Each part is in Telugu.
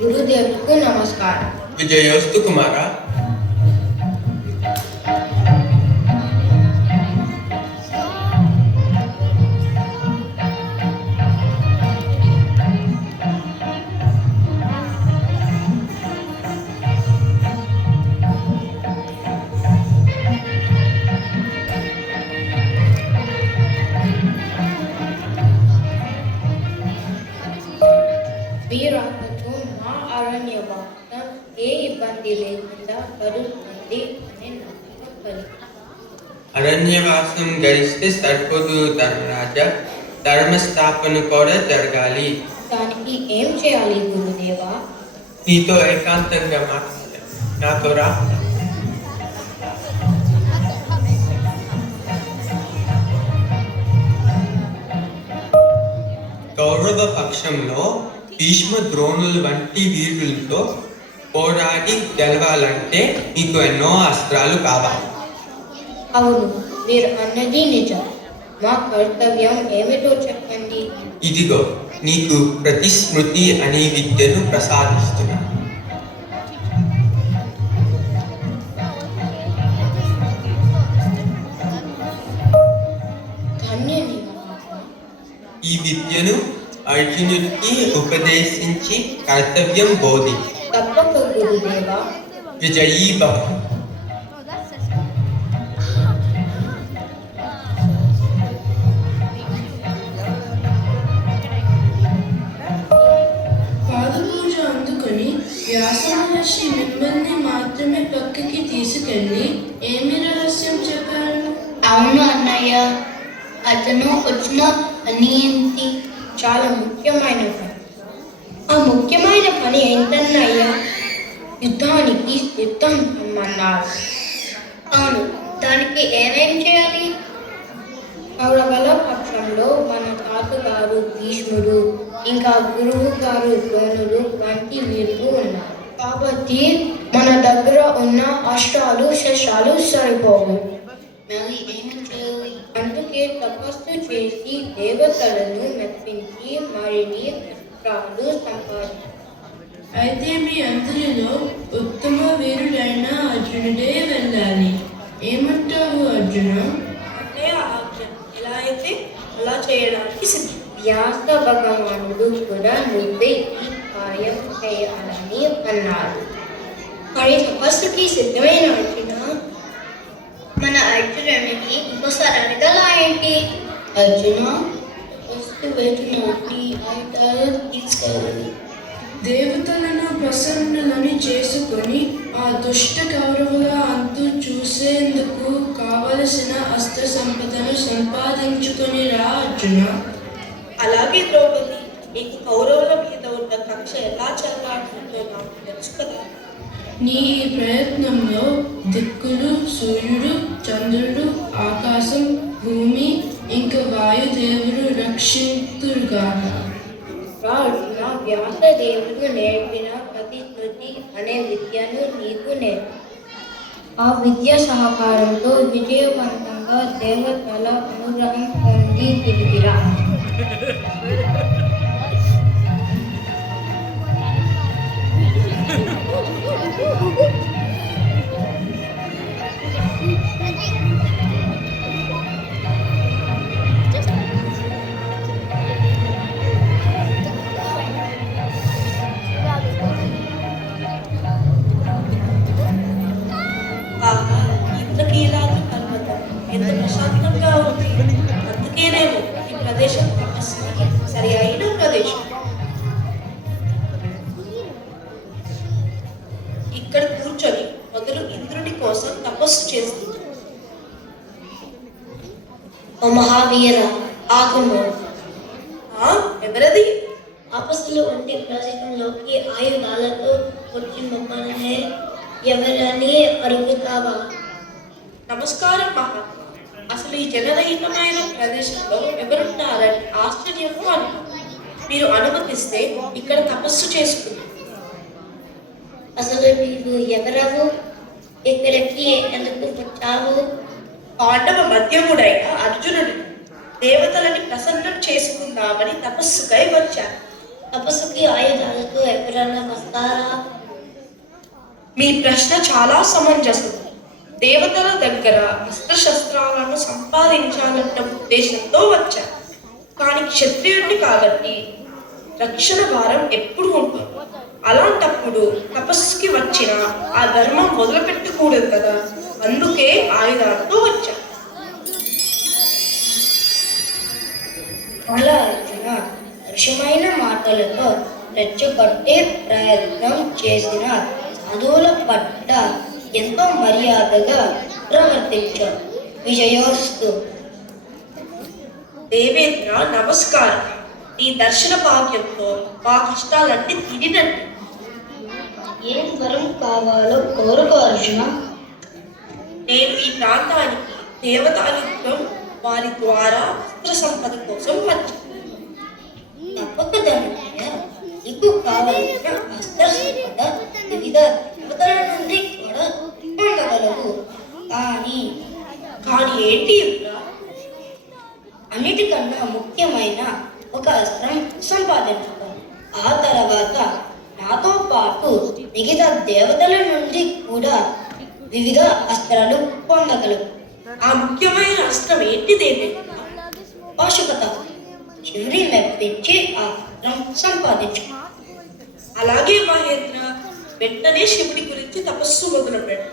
గురుదేవులకు నమస్కారం. విజయోస్తు కుమార. వీరాకతో మా అరణ్యవాసం ఏ ఇబ్బంది లేకుండా గడుస్తుంది అని నమ్మకం కలిగి అరణ్యవాసం గడిస్తే సరిపోదు ధర్మరాజా, ధర్మస్థాపన కూడా జరగాలి. దానికి ఏం చేయాలి గురుదేవా? నీతో ఏకాంతంగా మాట్లాడాలి. నాతో రా. కౌరవ పక్షంలో భీష్మ ద్రోణుల వంటి వీరులతో పోరాడి గెలవాలంటే నీకు ఎన్నో అస్త్రాలు కావాలి. అవును, మీరు అన్నది నిజం. మా కర్తవ్యం ఏమిటో చెప్పండి. ఇదిగో నీకు ప్రతిస్మృతి అనే విద్యను ప్రసాదిస్తున్నా. ధన్యుని. ఈ విద్యను అర్జునుడికి ఉపదేశించి కర్తవ్యం బోధి. తప్పక గురుదేవా. విజయీ భవ. పాదపూజ అందుకొని వ్యాస మహర్షి మిమ్మల్ని మాత్రమే పక్కకి తీసుకెళ్ళి ఏమి రహస్యం చెప్పారు? అవును అన్నయ్య, అతను వచ్చిన పని ఏంటి? చాలా ముఖ్యమైన పని. ఆ ముఖ్యమైన పని ఏంటన్నయ్యా? యుద్ధానికి సిద్ధం అన్నారు. అవును, దానికి ఏమేం చేయాలి? కౌరవుల పక్షంలో మన తాతగారు భీష్ముడు, ఇంకా గురువు గారు ద్రోణుడు వంటి వీరులు ఉన్నారు. కాబట్టి మన దగ్గర ఉన్న అస్త్రాలు శస్త్రాలు సరిపోవు. మరి ఏమి చేయాలి? అందుకే తపస్సు చేసి దేవతలను మెప్పించి మరిన్ని అస్త్రాలు సంపాదించాలి. అయితే మీ అందరిలో ఉత్తమ వీరుడైన అర్జునుడే వెళ్ళాలి. ఏమంటావు అర్జున? ఎలా అయితే అలా చేయడానికి సిద్ధం. వ్యాస భగవానుడు కూడా నువ్వే ఈ కార్యం చేయాలని అన్నారు. మరి తపస్సుకి సిద్ధమైన అర్జున, మన అర్జునుడిని ఇంకోసారి అడగలా ఏంటి? అర్జున, వస్తు వేటునోటి ఆయుధాలు తీసుకెళ్ళాలి. దేవతలను ప్రసన్నులని చేసుకొని ఆ దుష్ట కౌరవుల అంతు చూసేందుకు కావలసిన అస్త్ర సంపదను సంపాదించుకొని రా అర్జున. అలాగే ద్రౌపది, నీకు కౌరవుల మీద ఉన్న కక్ష ఎలా చల్లారుతుందో నాకు తెలుసు కదా. నీ ఈ ప్రయత్నంలో దిక్కులు, సూర్యుడు, చంద్రుడు, ఆకాశం, భూమి ఇంకా వాయుదేవుడు రక్షితురుగాక. అర్జున, వ్యాసదేవుడు నేర్పిన ప్రతిస్మృతి అనే విద్యను నీకు నేర్పు. ఆ విద్య సహకారంతో విజయవంతంగా దేవతల అనుగ్రహం పొంది తిరిగిరా. ఆహా, ఇంద్రకీలాద్రి పర్వతం ఎంత ప్రశాంతంగా ఉంది. అందుకేనేమో ఈ ప్రదేశం తపస్సుకి సరి అయిన ప్రదేశం. ఇక్కడ కూర్చొని మొదలు ఇంద్రుడి కోసం తపస్సు చేస్తుంది. ఓ మహావీర, ఆగము. ఎవరది? ఆపస్సులు వంటి ప్రదేశంలోకి ఆయుధాలతో వచ్చి మమ్మల్ని ఎవరని అడుగుతావా? నమస్కారం మహాత్మా. అసలు ఈ జనరహితమైన ప్రదేశంలో ఎవరున్నారని ఆశ్చర్యంగా అనుకుంటున్నాను. మీరు అనుమతిస్తే ఇక్కడ తపస్సు చేసుకుందాం. అసలు మీరు ఎవరవు? ఇక్కడికి ఎందుకు వచ్చావు? పాండవ మధ్యముడైన అర్జునుడు దేవతలని ప్రసన్నం చేసుకుందామని తపస్సుకై వచ్చారు. తపస్సుకి ఆయుధాలతో ఎవరైనా వస్తారా? మీ ప్రశ్న చాలా సమంజసం. దేవతల దగ్గర అస్త్రశస్త్రాలను సంపాదించాలన్న ఉద్దేశంతో వచ్చారు. కానీ క్షత్రియుడిని కాబట్టి రక్షణ భారం ఎప్పుడు ఉంటుంది. అలాంటప్పుడు తపస్సుకి వచ్చిన ఆ ధర్మం వదిలిపెట్టకూడదు కదా, అందుకే ఆయుధాలతో వచ్చారు. అలా అర్జున దృశ్యమైన మాటలతో రెచ్చగొట్టే ప్రయత్నం చేసిన సాధువుల పట్ల ఎంతో మర్యాదగా ప్రవర్తించారు. విజయోస్తు. దేవేంద్ర నమస్కారం. నీ దర్శన భాగ్యంతో మా కష్టాలన్నీ తిరిగినట్టు. ఏం వరం కావాలో కోరుకో అర్జున. నేను ఈ ప్రాంతానికి దేవతానుగ్రహం వారి ద్వారా అస్త్ర సంపద కోసం వచ్చాను. తప్పక నీకు కావలసిన అస్త్ర సంపద వివిధ దేవతల నుండి కూడా పొందగలవు. కానీ ఏంటి యువరా? అన్నిటికన్నా ముఖ్యమైన ఒక అస్త్రం సంపాదించుతాను. ఆ తర్వాత నాతో పాటు మిగతా దేవతల నుండి కూడా వివిధ అస్త్రాలు పొందగలవు. ఆ ముఖ్యమైన అస్త్రం ఏంటి దేవేంద్ర? పాశుపత శివుని మెప్పించి ఆ అస్త్రం సంపాదించు. అలాగే మహేంద్ర, వెంటనే శివుడి గురించి తపస్సు మొదలుపెట్టు.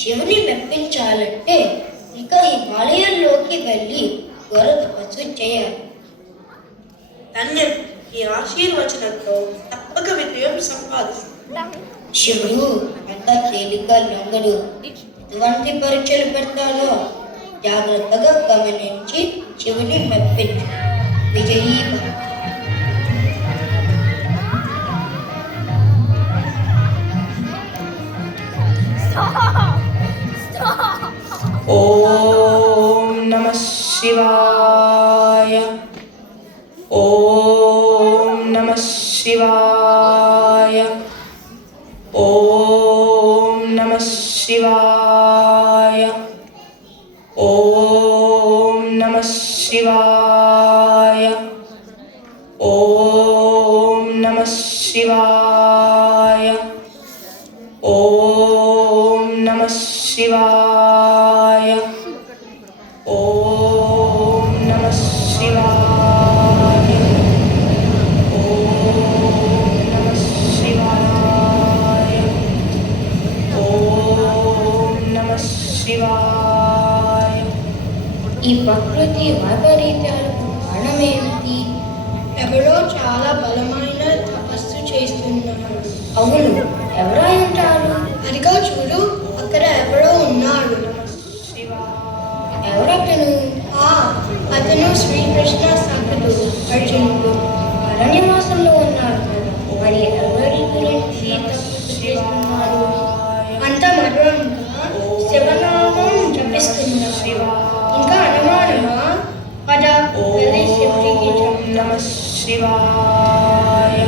శివుని మెప్పించాలంటే ఇక హిమాలయాల్లోకి వెళ్ళి ఘోర తపస్సు చేయాలి. ధన్యం. ఈ ఆశీర్వచనంతో తప్పక విజయం సంపాదిస్తాను. శివుడు అంత తేలిక లొంగడు. ఎటువంటి పరీక్షలు పెడతాడో జాగ్రత్తగా గమనించి శివుని మెప్పించు. విజయీ భవ. ఓం నమః శివాయ. ఓం నమః శివాయ. ఓం నమః శివాయ. ఓం నమః శివాయ. ఓం నమః శివాయ. ఓం నమః శివాయ. ఓం నమః శివాయ. ఓం నమః శివాయ. ఓం నమః శివాయ. ఈ ప్రకృతి వైపరీత్యాలకు కారణమేమిటి? ఎవరో చాలా బలమైన తపస్సు చేస్తున్నారు. అవును, ఎవరై ఉంటారు? అదిగో చూడు, అక్కడ ఎవరో ఉన్నారు. ఎవరతను? అతను శ్రీకృష్ణ సఖుడు అర్జునుడు. అరణ్యవాసంలో ఉన్నారు కదా, మరి ఎవరి గురించి తపస్సు చేస్తున్నారు? అంత మధురంగా శివనామం జపిస్తున్నారు. ఇంకా అనుమానమా? పద వెళ్ళి శివుడికి నమః శివాయ.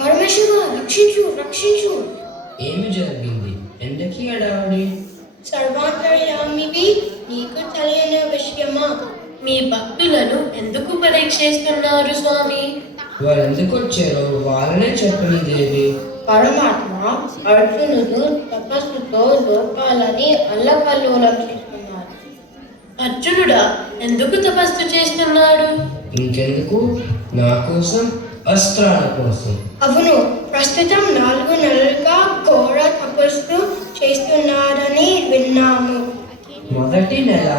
పరమశివ, రక్షించు, రక్షించు. ఏమి జరిగింది? ఎందుకీ అడావుడి? సర్వాంతర్యామివి నీకు తెలియని విషయమా? మీ భక్తులను ఎందుకు పరీక్షిస్తున్నారు స్వామి? వారు ఎందుకు వచ్చారో వాళ్ళనే చెప్పని దేవి. పరమాత్మ అర్జునుడు తపస్సుతో లోకాలని అల్లకల్లోలం చేస్తున్నారు. అర్జునుడా ఎందుకు తపస్సు చేస్తున్నాడు? ఇంకెందుకు? నా కోసం, అస్త్రాల కోసం. అవును, ప్రస్తుతం 4 నెలలుగా ఘోర తపస్సు చేస్తున్నారని విన్నాము. మొదటి నెల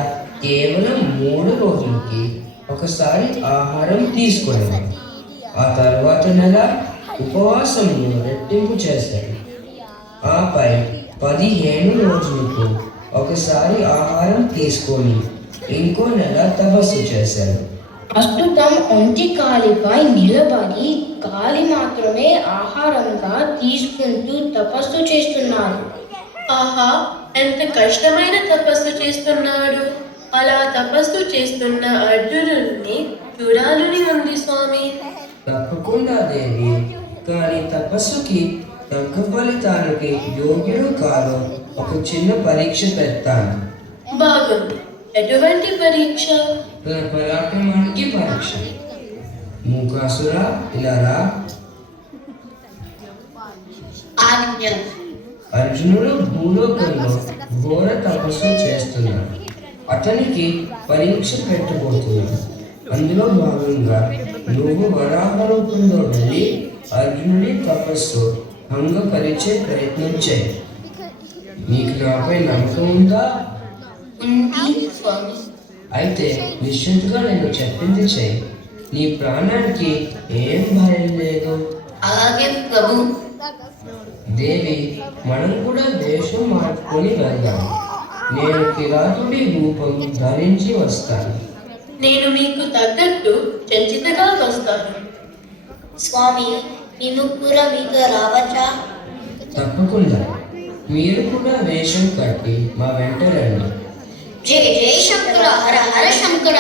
కేవలం 3 రోజులకి ఒకసారి ఆహారం తీసుకునేది. ఆ తర్వాత నెల ఉపవాసమును రెట్టింపు చేశాడు. ఆపై 15 రోజులకు ఒకసారి ఆహారం తీసుకొని ఇంకో నెల తపస్సు చేశాడు. ప్రస్తుతం ఒంటి కాలిపై నిలబడి గాలి మాత్రమే ఆహారంగా తీసుకుంటూ తపస్సు చేస్తున్నారు. ఆహా, ఎంత కష్టమైన తపస్సు చేస్తున్నాడు. అలా తపస్సు చేస్తున్న అర్జునుడిని చూడాలని ఉంది స్వామి. తప్పకుండా దేవి, కానీ తపస్సుకి తగ్గ ఫలితానికి యోగ్యుడు కాదు ఒక చిన్న పరీక్ష పెడతాను. బాగుంది. ఎటువంటి పరీక్ష? తన పరాక్రమానికి పరీక్ష. మూకాసుర, ఇలా రా. అర్జునుడు భూలోకంలో ఘోర తపస్సు చేస్తున్నాడు. అతనికి పరీక్ష పెట్టబోతున్నాడు. అందులో భాగంగా నువ్వు వరాహ రూపంలో వెళ్ళి అర్జునుడి తపస్సు భంగపరిచే ప్రయత్నం చేయి. నీకు నాపై నమ్మకం ఉందా? ఉంది స్వామి. అయితే నిశ్చింతగా నేను చెప్పింది చేయి. నీ ప్రాణానికి ఏం భయం లేదు. అలాగే ప్రభు. దేవి, మనం కూడా దేశం మార్చుకొని వెళ్దాం. నేను కిరాతుడి రూపం ధరించి వస్తాను. నేను మీకు తగ్గట్టు చంచితగా వస్తాను. స్వామి, మేము కూడా మీతో రావచ్చా? తప్పకుండా. మీరు కూడా వేషం కట్టి మా వెంట రండి. జై జై శంకర, హర హర శంకర.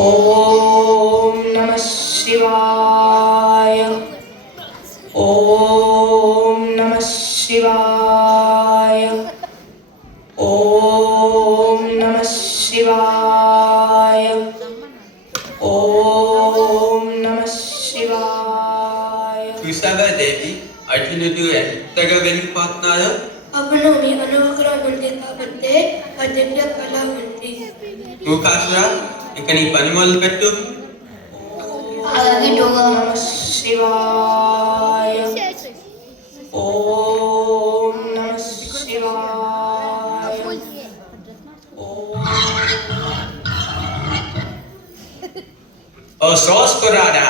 ఓం నమః శివాయ. ఓం నమః శివాయ. ఓం నమః శివాయ. ఓం నమః శివాయ. చూసావా దేవి, అర్జునుడు ఎంతగా వెళ్ళిపోతున్నారో. అవును, మీ అనుగ్రహం ఉంది కాబట్టి ఆ దివ్య కళ ఉంది. మూకాసుర, ఇక నీ పని మొదలు పెట్టు. అలాగే డోగా. నమః శివాయ. ఓం నమః శివాయ. ఓ సోస్కురాడా,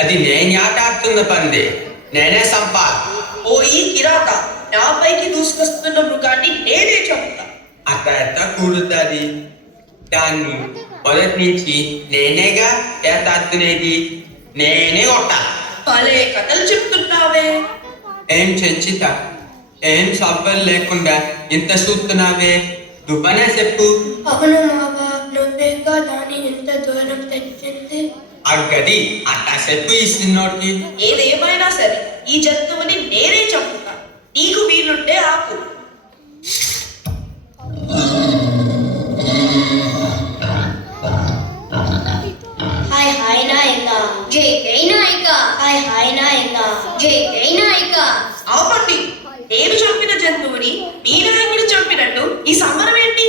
అది నేను ఆటాడుతున్న పంది. నేనే సంపా. ఓ ఈ కిరాత, నాపైకి దూసుకొస్తున్న మృగాన్ని నేనే చంపుతా. అట్ట ఎట్ట కూడుతుంది? దాన్ని మొదటి నుంచి నేనేగా ఏతాడుతునేది. నేనే కొట్టా. భలే కథలు చెప్తున్నావే. ఏం చంచిత, ఏం సబ్బలు లేకుండా ఇంత చూస్తున్నావే? దుబ్బనే చెప్పు. అవును మావా, నువ్వేగా దాన్ని ఎంత దూరం తెచ్చింది. అగ్గది అట్టా చెప్పు ఈ సిన్నోడికి. ఏదేమైనా సరే ఈ జంతువుని నేనే చంపుతా. నీకు వీలుంటే ఆపు. హాయ్ హాయ్ నాయక, జై జై నాయక. హాయ్ హాయ్ నాయక, జై జై నాయక. ఆపండి. నేను చంపిన జంతువుని మీ నాయకుడు చంపినట్టు ఈ సంబరం ఏంటి?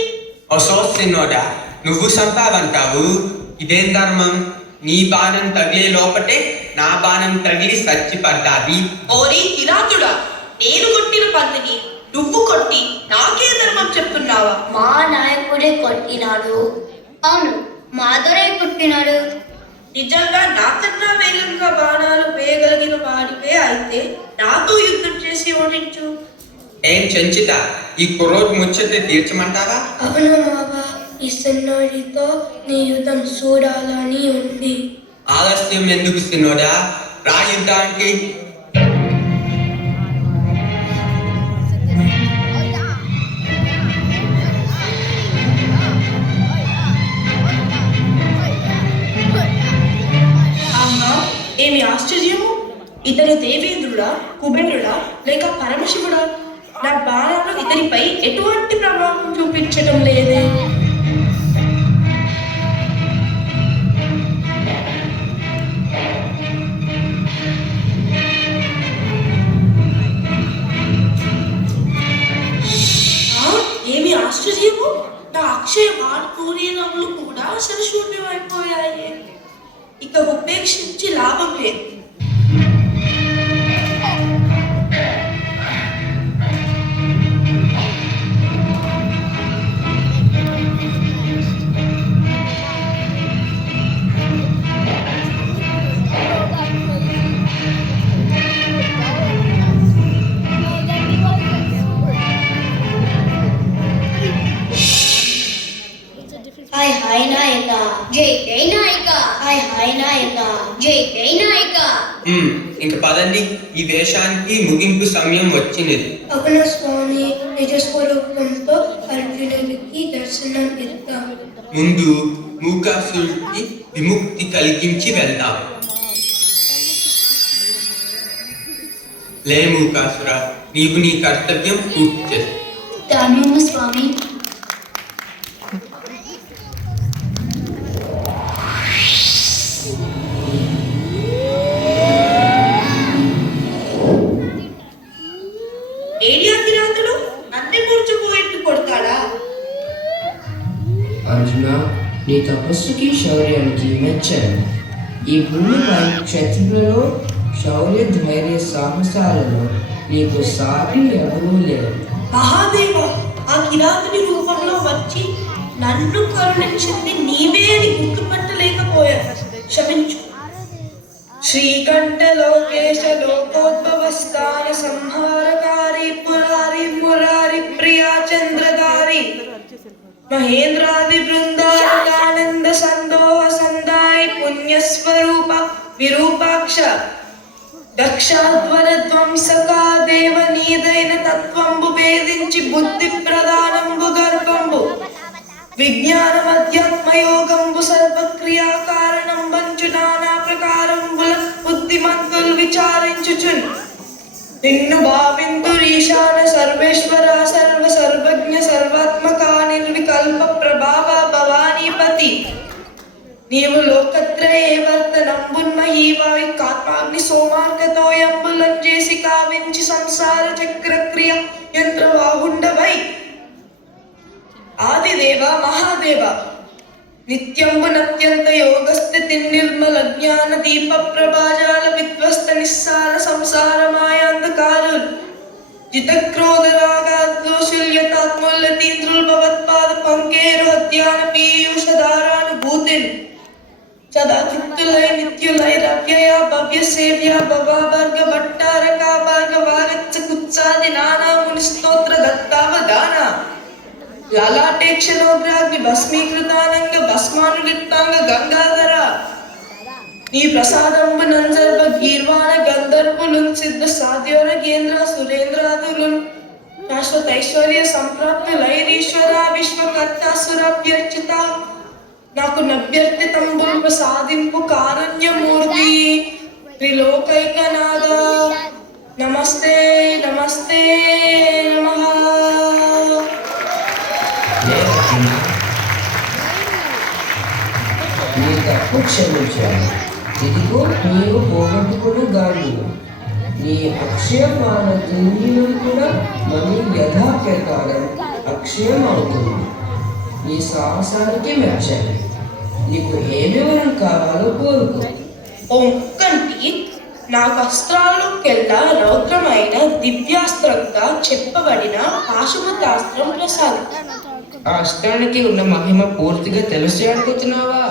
ఓ సోసిన్నోడా, నువ్వు సంపావంటావు. ఇదేం ధర్మం? నీ బాణం తగిలే లోపటే నా బాణం తగిలి సచ్చిపడ్డాది. ఓరి కిరాతుడా, నేను కొట్టిన పందిని నువ్వు కొట్టి నాకే ధర్మం చెప్తున్నావా? మా నాయకుడే కొట్టినాడు. అవును, మా దొరే కొట్టినాడు. నిజంగా నాకన్నా వేగంగా బాణాలు వేయగలిగిన వాడివే అయితే నాతో యుద్ధం చేసి ఓడించు. ఏం చంచిత, ఈ కుర్రోజు ముచ్చట తీర్చమంటావా? అవును మావా, ఈ సన్నోడితో నీ యుద్ధం చూడాలని ఉంది. ఆలస్యం ఎందుకు సిన్నోడా, రా యుద్ధానికి. ఆహా, ఏమి ఆశ్చర్యము! ఇతను దేవేంద్రుడా, కుబేరుడా లేక పరమశివుడా? నా బాణాలు ఇతనిపై ఎటువంటి ప్రభావం చూపించటం లేదే. ఏమి ఆశ్చర్యము! నా అక్షయ బాణ పూరీనములు కూడా శరశూన్యం కలిసిపోయాయే. ఇక ఉపేక్షించి లాభం లేదు. హాయ్ హాయ్ నాయక జై జై నాయక హాయ్ హాయ్ నాయక జై జై నాయక. ఇంక పదండి, ఈ వేషానికి ముగింపు సమయం వచ్చినది. అవును స్వామి, నిజ స్వరూపంతో అర్జునుడికి దర్శనం ఇద్దాం. ముందు మూకాసురుడికి విముక్తి కలిగించి వెళ్దాం. లే మూకాసుర, నీవు నీ కర్తవ్యం పూర్తి చేస్తావు. ధన్యము స్వామి. ఏడియాకిరాతుడు నన్ను కూర్చుపోయేట్టు కొడతాడా? అర్జున, నీ తపస్సుకి శౌర్యానికి మెచ్చాను. ఈ భూమిపై క్షత్రులలో శౌర్య ధైర్య సాహసాలలో నీకు సాటి ఎవరూ లేరు. మహాదేవ, ఆ కిరాతుని రూపంలో వచ్చి నన్ను కరుణించింది నీవే అని గుర్తుపట్టలేకపోయాను. క్షమించు. శ్రీకంఠ లోకేశ లోకోద్భవస్థాన సంహారకారి పురారి మురారి ప్రియా చంద్రధారి మహేంద్రాది బృందానంద సందోహ సందాయి పుణ్యస్వరూప విరూపాక్ష దక్షాధ్వర ధ్వంసకా దేవ నీదైన తత్వంబు భేదించి బుద్ధి ప్రధానంబు గర్భంబు విజ్ఞాన మధ్యాత్మయోగంబు సర్వక్రియా కారణం వంచు నానా ప్రకారంబుల బుద్ధిమంతులు విచారించుచున్ నిన్ను భావింతురీశాన సర్వేశ్వర సర్వ సర్వజ్ఞ సర్వాత్మక నిర్వికల్ప ప్రభావ భవానీపతి. నీవు లోకత్రయే వర్తనంబున్మహీవాయి కాత్మాగ్ని సోమార్గతోయంబులం చేసి కావించి సంసార చక్రక్రియ యంత్రవాహుండవై ఆదిదేవ మహాదేవ నిత్యంబునత్యంత యోగస్థితి నిర్మల జ్ఞాన దీప ప్రభాజాల విధ్వస్త నిస్సార సంసార మాయాంధకారుల్ జితక్రోధ రాగాద్వేషుల్యతాత్మోల్లతీంద్రుల్ భవత్పాద పంకేరు అధ్యాన పీయూషధారానుభూతిన్ సదా తృప్తులై నిత్యులై రవ్యయ భవ్య సేవ్య భవాభర్గ భట్టారక భార్గవాగచ్చ కుత్సాది నానా ముని స్తోత్ర దత్తావదాన లలాటేక్షణోగ్రాగ్ని భస్మీకృతానంగ భస్మానులిప్తాంగ గంగాధర నీ ప్రసాదంబు నంజర్భ గీర్వాణ గంధర్వులున్ సిద్ధ సాధ్యోరగేంద్ర సురేంద్రాదులున్ శాశ్వతైశ్వర్య సంప్రాప్తులైరీశ్వర విశ్వకర్తాసురాభ్యర్చిత నాకు నభ్యర్థితంబుల్ ప్రసాదింపు కారుణ్యమూర్తి త్రిలోకైకనాథ నమస్తే నమస్తే నమః. నీ తప్పు క్షమించాను. ఇదిగో నీవు పోగొట్టుకున్న గాంధీవు. నీ అక్షయమాన దుర్నీయం కూడా మళ్ళీ యథాప్రకారం అక్షయం అవుతుంది. నీ సాహసానికి మెచ్చాను. నీకు ఏమి వరం కావాలో కోరుకో. ఓ ముక్కంటి, నాకు అస్త్రాలకెల్లా రౌద్రమైన దివ్యాస్త్రంగా చెప్పబడిన పాశుపతాస్త్రం ప్రసాదం. ఆ అస్త్రానికి ఉన్న మహిమ పూర్తిగా తెలిసి అడుగుతున్నావా?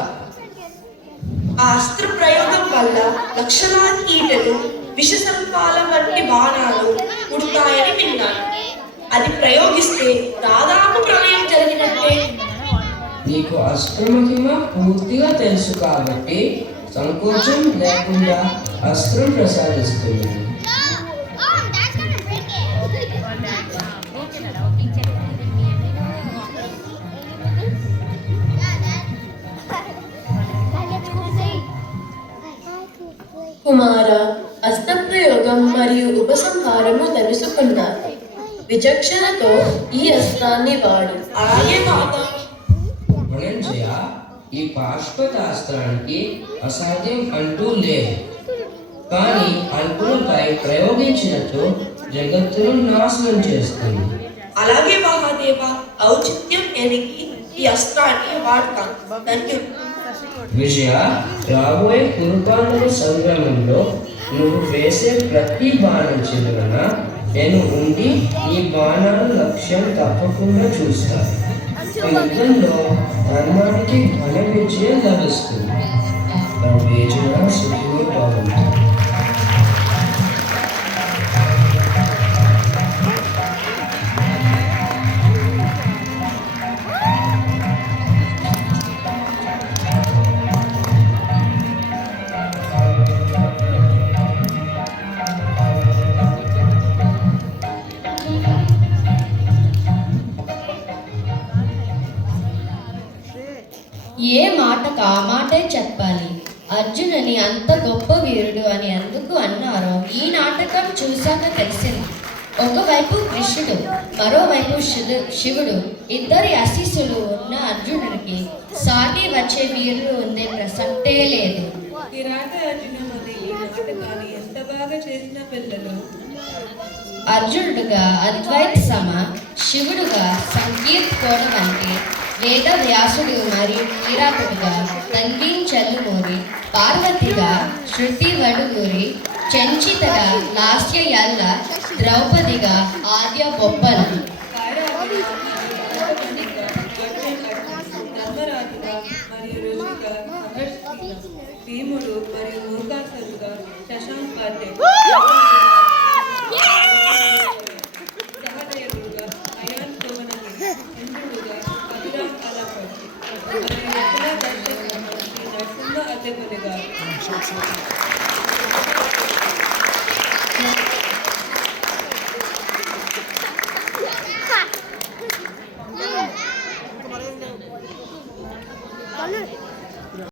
ఆ అస్త్ర ప్రయోగం వల్ల లక్షలాది ఈటలు విషసర్పాల వంటి బాణాలు పుడతాయని విన్నాను. అది ప్రయోగిస్తే దాదాపు ప్రళయం జరిగినట్టే. నీకు అస్త్ర మహిమ పూర్తిగా తెలుసు కాబట్టి సంకోచం లేకుండా అస్త్రం ప్రసాదిస్తుంది. కుమార, అస్త్రప్రయోగం మరియు ఉపసంహారము తెలుసుకున్నారు. విచక్షణతో ఈ అస్త్రాన్ని వాడు. అలాగే మాత. ధనంజయ, ఈ పాశుపతాస్త్రానికి అసాధ్యం అంటూ లేదు. కానీ అల్పులపై ప్రయోగించినట్టు జగత్తును నాశనం చేస్తుంది. అలాగే మహాదేవ, ఔచిత్యం ఎరిగి ఈ అస్త్రాన్ని వాడతాను. ధన్యం. విజయ, రాబోయే కురుపాండవ సంగ్రామంలో నువ్వు వేసే ప్రతి బాణం చివరన నేను ఉండి ఈ బాణాల లక్ష్యం తప్పకుండా చూస్తాను. ఈ యుద్ధంలో ధర్మానికి ఘన విజయం లభిస్తుంది. వేజన సుఖిని భవంతు. ఏ మాటకు ఆ మాటే చెప్పాలి. అర్జునుని అంత గొప్ప వీరుడు అని ఎందుకు అన్నారో ఈ నాటకం చూశాక తెలిసింది. ఒకవైపు కృష్ణుడు, మరోవైపు శివుడు, ఇద్దరి ఆశీస్సులు ఉన్న అర్జునుడికి సాటి వచ్చే వీరుడు ఉండే ప్రసక్తే లేదు. కిరాట అర్జునుడు అనే ఈ నాటకాన్ని ఎంత బాగా చేసిన పిల్లలు. అర్జునుడుగా అద్వైత సమ, శివుడుగా సంకీర్త కోణ వంటి, వేద వ్యాసుడు మరియు కిరాతుడుగా తండ్రి చెల్లుమూరి, పార్వతిగా శృతి వడుగురి, చెంచితగా లాస్య యల్ల, ద్రౌపదిగా ఆద్య బొప్పల, ధర్మరాజుగా మరియు ఋషిగా మహర్షిగా, భీముడు మరియు మూర్ఖాసురుగా శశాంక్ పాండే, సహదేవుడుగా అయాన్ సోమనగి, ఇంద్రుడుగా అభిరామ్ కాలపట్టి మరియు ఎక్కడ దర్శకుడుగా శ్రీ నరసింహ అద్దెపల్లి గారు.